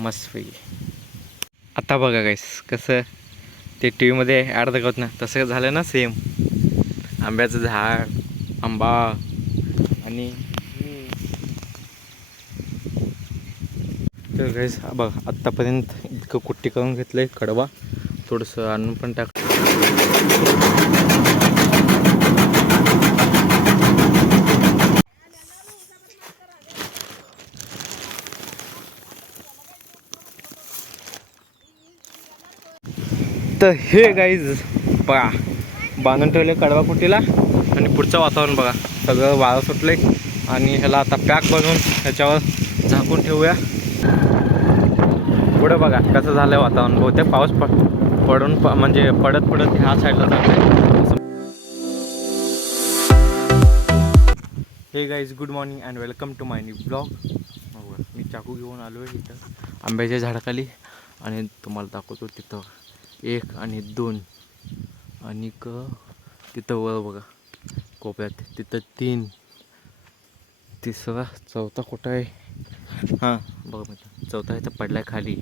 मस्तपैकी. आता बघा गाईस कसं ते टी व्हीमध्ये ॲड दाखवत ना तसं झालं ना सेम. आंब्याचं झाड, आंबा आणि तर गाईस बघा आत्तापर्यंत इतकं कुट्टी करून घेतलं आहे. कडवा थोडंसं आणून पण टाक. तर हे गाईज बघा बांधून ठेवले कडवा कुट्टीला. आणि पुढचं वातावरण बघा सगळं वारं सुटले आणि ह्याला आता पॅक बनवून ह्याच्यावर झाकून ठेवूया. पुढे बघा कसं झालं आहे वातावरण. बहुतेक पाऊस पडून म्हणजे पडत ह्या साईडला जात आहे. Hey guys good morning and welcome to my new blog. मी चाकू घेऊन आलो आहे इथं आंब्याच्या झाडाखाली आणि तुम्हाला दाखवतो तिथं 1 आणि 2 आणि तिथं वर बघा कोपऱ्यात तिथं 3, तिसरा, चौथा कुठं आहे. हां बघा मी चौथा इथं पडला आहे खाली.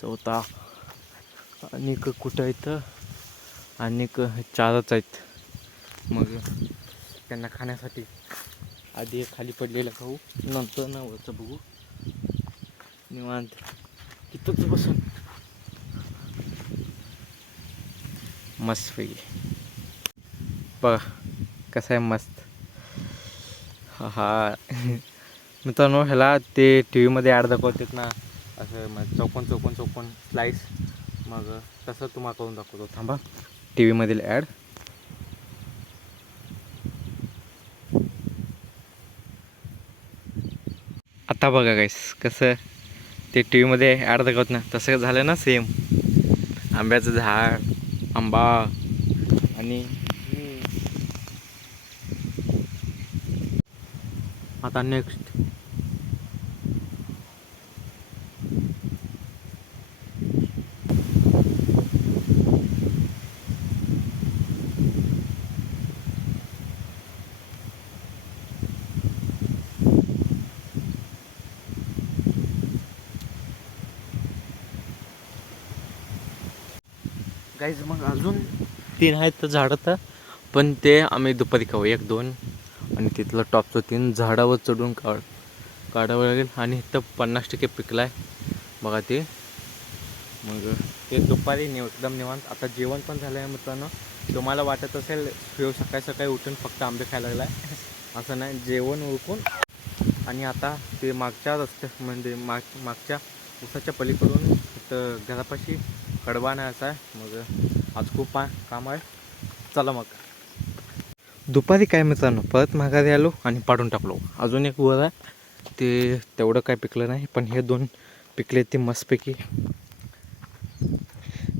चौथा आणि कुठं इथं आणि 4च आहेत. मग त्यांना खाण्यासाठी आधी एक खाली पडलेलं खाऊ, नंतर ना वरचं बघू निवांत तिथंच बसून मस्तपैकी. बघा कसं आहे मस्त. हा मित्रांनो ह्याला ते टी व्हीमध्ये ॲड दाखवतात ना असं मग चौकोन स्लाईस. मग तसं तुम्हाला करून दाखवतो थांबा. टी व्हीमधील ॲड आता बघा गाईस कसं ते टी व्हीमध्ये ॲड दाखवत ना तसं झालं ना सेम. आंब्याचं झाड, आंबा आणि आता नेक्स्ट गाईज. मग अजून 3 आहेत तर झाडं तर पण ते आम्ही दुपारी खाऊ 1, 2 आणि तिथलं टॉपचं 3 झाडावर चढून काढावं लागेल. आणि इथं 50% पिकला आहे बघा ते. मग ते दुपारी एकदम निवांत. आता जेवण पण झालं आहे मित्रांनो. तुम्हाला वाटत असेल सकाळी उठून फक्त आंबे खायला लागला आहे असं नाही. जेवण उरकून आणि आता ते मागच्या रस्त्या म्हणजे मागच्या उसाच्या पलीकडून तर घरापाशी कडवा आणायचा आहे. मग आज खूप काम आहे. चला मग दुपारी काय मित्रांनो परत माघारी आलो आणि पाडून टाकलो. अजून एक वर आहे ते तेवढं काय पिकलं नाही पण हे 2 पिकले ते मस्तपैकी.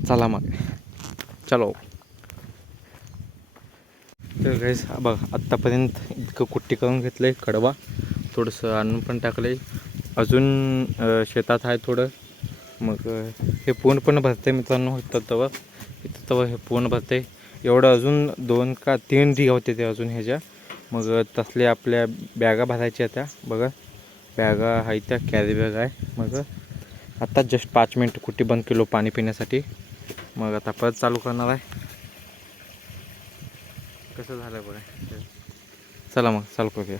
चला मग चलो. तर गाईस बघा आत्तापर्यंत इतकं कुट्टी करून घेतलं आहे. कडवा थोडंसं आणून पण टाकलं आहे. अजून शेतात आहे थोडं. मग हे पूर्ण पण भरते मित्रांनो. इथं तवं हे पूर्ण भरते. एवढं अजून 2 का 3 ढिगा होते ते अजून ह्याच्या. मग तसले आपल्या बॅगा भरायच्या त्या बघा. बॅगा आहे त्या कॅरी बॅग आहे. मग आता जस्ट 5 मिनिट कुट्टी बंद केलो पाणी पिण्यासाठी. मग आता परत चालू करणार आहे. कसं झालं बघा. चला मग चालू करूया.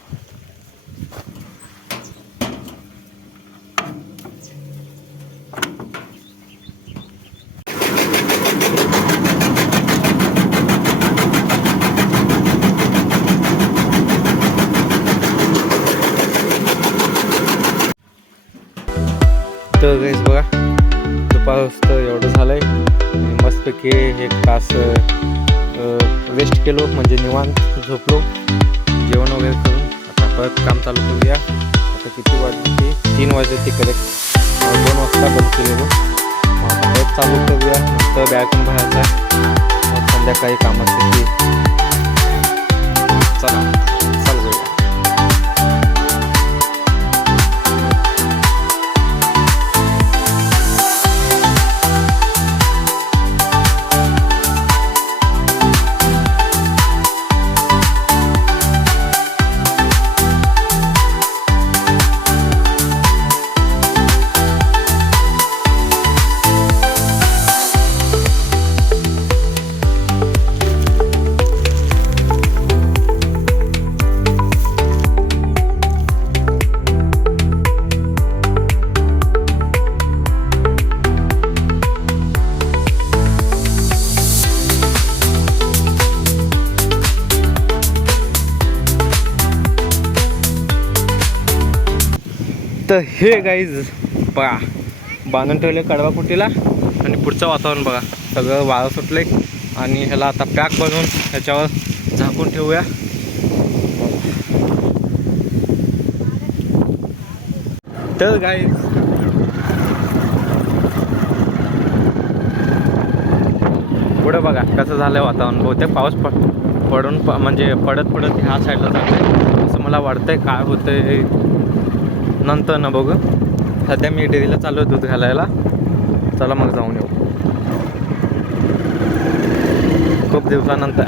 तर गाईस बघा दुपार वाजता एवढं झालं आहे आणि मस्तपैकी 1 तास रेस्ट केलो म्हणजे निवांत झोपलो जेवण वगैरे करून. आता परत काम चालू करूया. आता किती वाजले 3 वाजले ते करेक्ट. 2 वाजता बंद केलेलो. मग आता परत चालू करूया. नंतर बॅग पण भरायचा आहे. मग संध्याकाळी कामासाठी चला चालू करूया. तर हे गाईज पहा बांधून ठेवले कडवा कुटीला आणि पुढचं वातावरण बघा सगळं वाळं सुटले आणि ह्याला आता पॅक बनवून ह्याच्यावर झाकून ठेवूया. तर गाईज पुढे बघा कसं झालं वातावरण. बहुतेक पाऊस पडून म्हणजे पडत ह्या साईडला जातंय असं मला वाटतंय. काय होतंय नंतर ना बघू. सध्या मी डेअरीला चालू आहे दूध घालायला. चला मग जाऊन येऊ. खूप दिवसानंतर